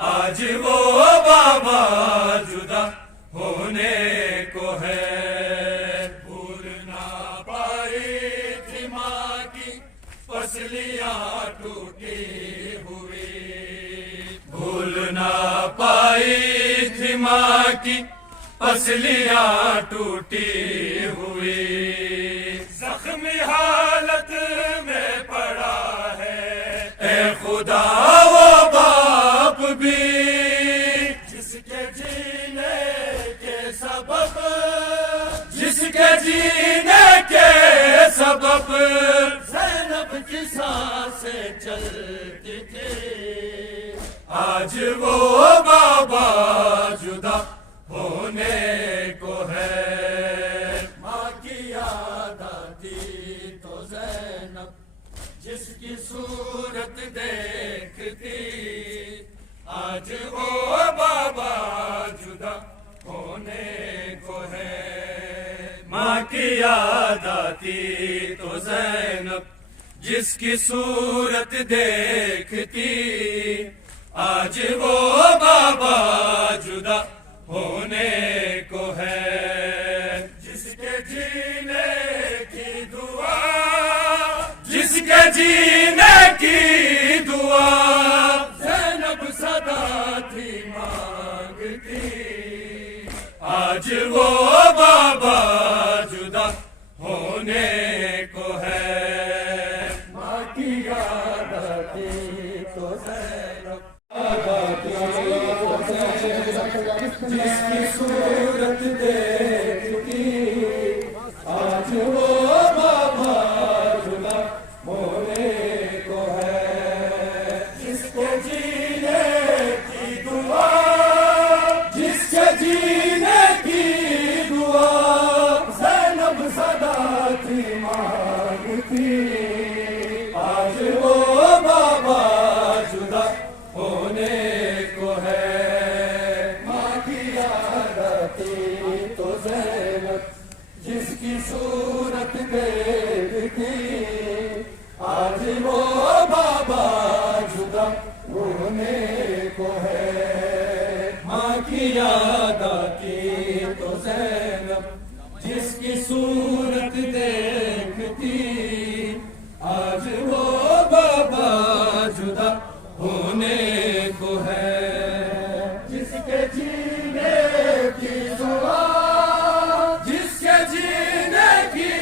آج وہ بابا جدا ہونے کو ہے، بھول نہ پائی تھی ماں کی پسلیاں ٹوٹی ہوئی، بھول نہ پائی تھی ماں کی پسلیاں ٹوٹی ہوئی، زخمی حالت میں پڑا ہے اے خدا وہ باپ بھی، جس کے جینے کے سبب، جس کے جینے کے سبب زینب کی سانسیں چلتی تھی، آج وہ بابا جدا ہونے کو ہے، ماں کی یاد آتی تو زینب جس کی صورت دیکھتی، آج وہ بابا جدا ہونے کو ہے، ماں کی یاد آتی تو زینب جس کی صورت دیکھتی، آج وہ بابا جدا ہونے کو ہے، جس کے جینے کی دعا، جس کے جینے کی دعا زینب سدا تھی مانگتی، آج وہ بابا جدا ہونے کو ہے، ماں کی یاد آتی تو زینب جس کی صورت دیکھتی، آج وہ بابا جدا ہونے کو ہے، جس کے جینے کی دعا، جس کے جینے کی دعا زینب سدا تھی مانگتی، آج وہ بابا جدا ہونے کو ہے، ماں کی یاد آتی تو زینب جس کی صورت دیکھتی، آج وہ بابا جدا ہونے کو ہے، ماں کی یاد آتی تو زینب جس کی صورت دیکھتی، آج وہ بابا جدا ہونے کو ہے، جس کے جینے کی دعا، جس کے جینے کی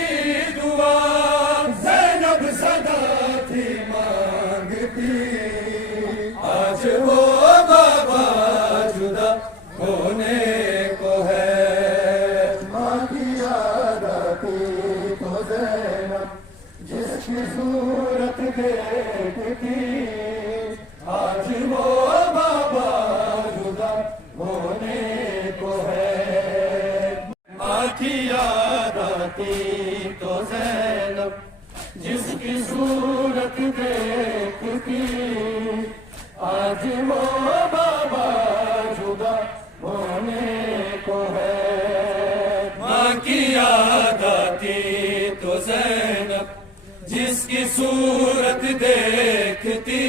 دعا زینب سدا تھی مانگتی، آج وہ بابا جدا ہونے کو ہے، ماں کی یاد آتی تو زینب جس کی صورت دیکھتی، آج وہ بابا جدا ہونے کو ہے، ماں کی یاد آتی تو زینب جس کی صورت دیکھتی، آج وہ بابا جدا ہونے کو ہے، ماں کی یاد آتی تو زینب جس کی صورت دیکھتی،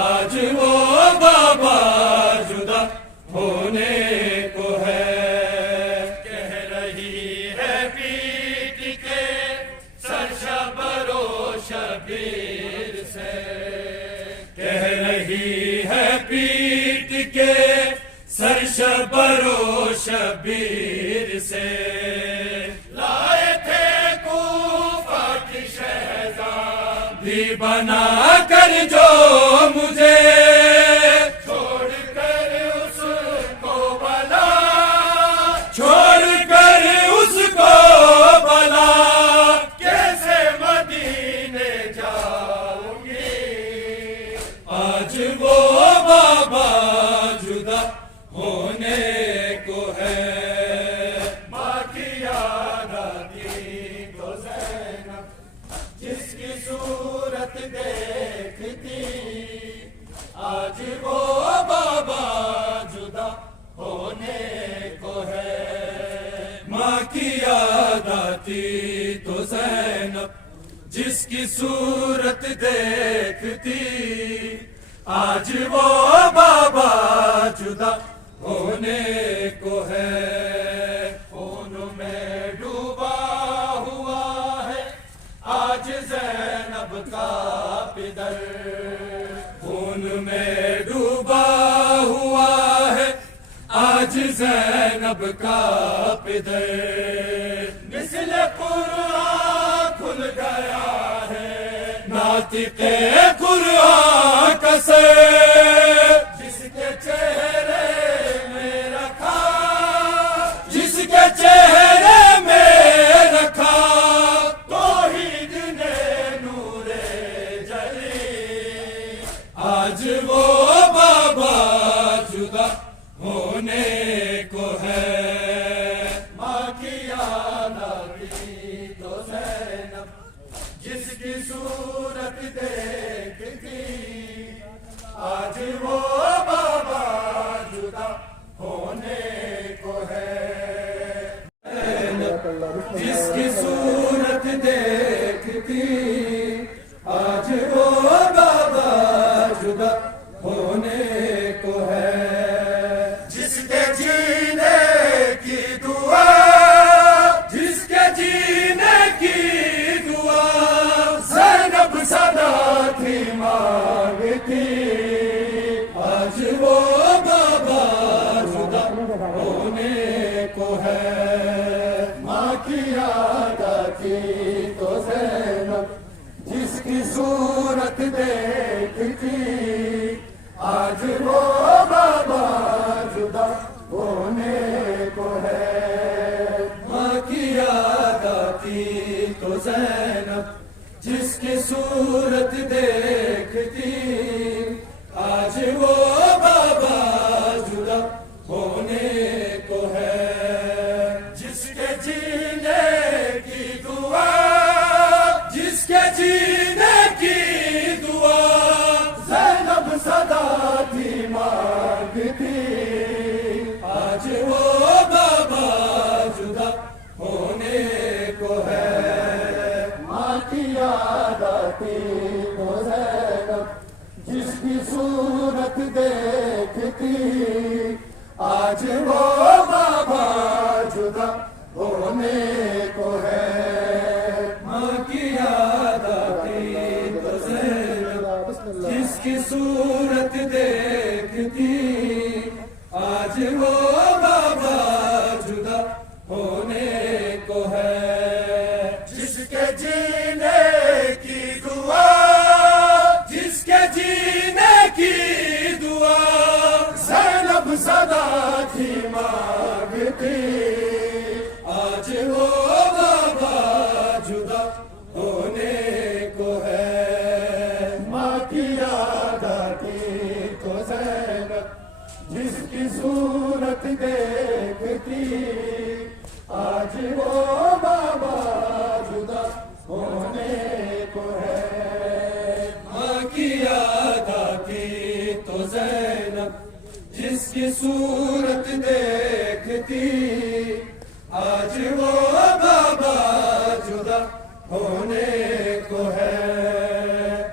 آج وہ بابا جدا ہونے کو ہے، کہہ رہی ہے پیٹ کے سر شبر و شبیر سے، کہہ رہی ہے پیٹ کے سر شبر و شبیر سے، لائے تھے کوفہ کی شہزادی بنا کر جو مجھے، چھوڑ کر اس کو بلا، چھوڑ کر اس کو بلا، کیسے مدینے جاؤں گی، آج وہ بابا جدا ہونے کو ہے، ماں کی یاد آتی تو زینب جس کی صورت دیکھتی، آج وہ بابا جدا ہونے کو ہے، ماں کی یاد آتی تو زینب جس کی صورت دیکھتی، آج وہ زینب کا پدر مثل قرآن کھل گیا ہے ناطق قرآن کا سر جس کے چہرے میں رکھا جس کے چہرے میں رکھا توحید نے نور جلی آج وہ بابا جدا ہونے کو ہے ماں کی یاد آتی تو زینب جس کی صورت دیکھتی آج وہ بابا جدا ہونے کو ہے جس کی صورت دیکھتی آج وہ بابا جدا ہونے کو ہے جس کے جینے کی دعا جس کے جینے کی دعا زینب صدا تھی مانگتی آج وہ بابا جدا ہونے کو ہے ماں کی یاد آتی تو زینب جس کی صورت دیکھتی آج وہ بابا جدا ہونے کو ہے ماں کی یاد آتی تو زینب جس کی صورت دیکھتی آج وہ بابا جدا ہونے کو ہے جس کے جینے کی دعا جس کے جینے کی دعا زینب صدا تھی مانگتی آج وہ بابا جدا ہونے کو ہے ماں کی یاد آتی تو زینب جس کی صورت دیکھتی آج وہ بابا جدا ہونے کو ہے ماں کی یاد آتی تو زینب جس کی صورت دیکھتی آج وہ بابا جدا ہونے کو ہے جس کے جینے کی دعا جس کے جینے کی دعا زینب صدا تھی مانگتی آج وہ بابا جدا ہونے کو ہے ماں کی یاد آتی تو زینب جس کی صورت دیکھتی آج وہ بابا جدا ہونے کو ہے ماں کی یاد آتی تو زینب جس کی صورت دیکھتی آج وہ بابا جدا ہونے کو ہے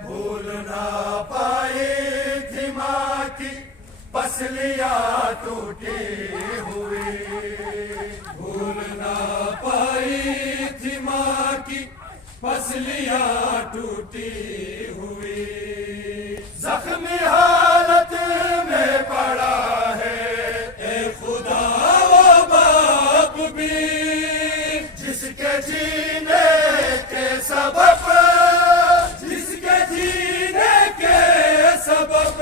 بھول نہ پائی تھی ماں کی پسلیاں ٹوٹی ہوئی بھول نہ پائی تھی ماں کی پسلیاں ٹوٹی ہوئی زخمی حالت میں پڑا ہے اے خدا وہ باپ بھی جس کے جینے کے سبب جس کے جینے کے سبب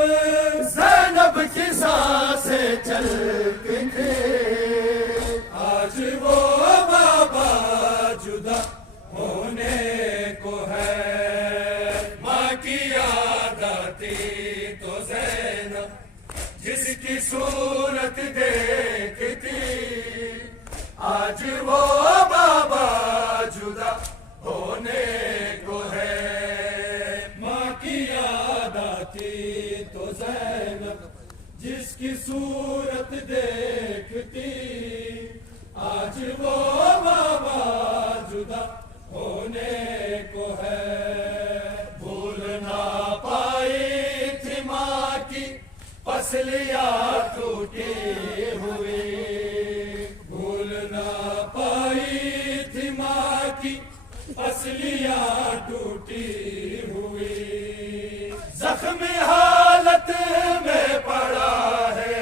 زینب کی سانسیں چلتی تھی آج وہ بابا جدا ہونے کو ہے ماں کی یاد آتی تو زینب جس کی صورت دیکھتی آج وہ بابا جدا ہونے کو ہے ماں کی یاد آتی تو زینب جس کی صورت دیکھتی آج وہ بابا جدا ہونے کو ہے بھول نہ پائی تھی ماں کی پسلیاں ٹوٹی ہوئی بھول نہ پائی تھی ماں کی پسلیاں ٹوٹی ہوئی زخمی حالت میں پڑا ہے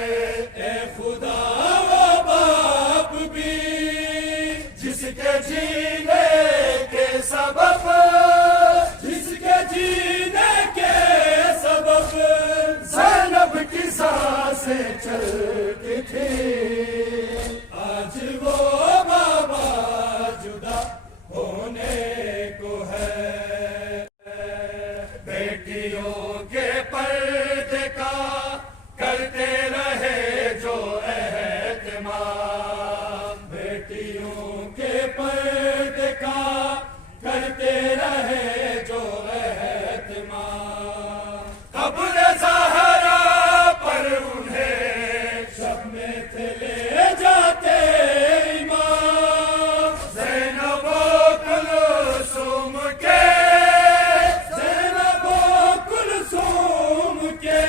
اے خدا وہ سے چلتی تھی، آج وہ بابا جدا ہونے کو ہے۔ بیٹیوں کے پردے کا کرتے رہے جو اہتمام، بیٹیوں کے پردے کا کرتے رہے جو اہتمام، قبر زہرا پر انہیں شب میں تھے لے جاتے امام، زینب و کلثوم کے، زینب و کلثوم کے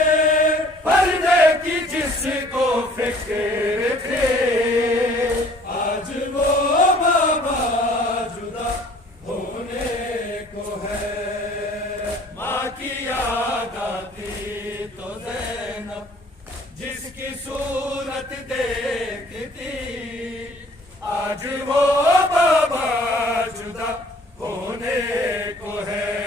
پردے کی جس کو فکر تھے، آج وہ بابا جدا ہونے کو ہے۔ ماں کی یاد آتی تو زینب جس کی صورت دیکھتی، آج وہ بابا جدا ہونے کو ہے۔